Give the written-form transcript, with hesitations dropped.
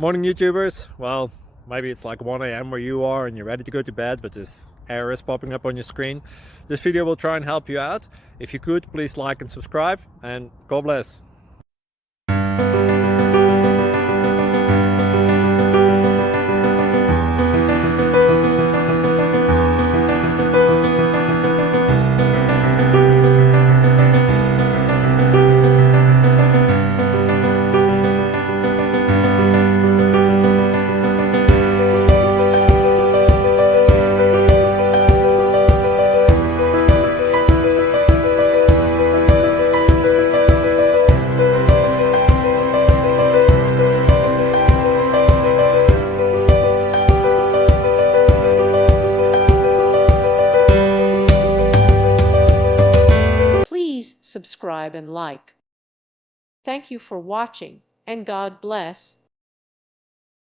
Morning YouTubers. Well, maybe it's like 1 a.m. where you are and you're ready to go to bed, but this error is popping up on your screen. This video will try and help you out. If you could, please like and subscribe, and God bless. Please subscribe and like. Thank you for watching, and God bless.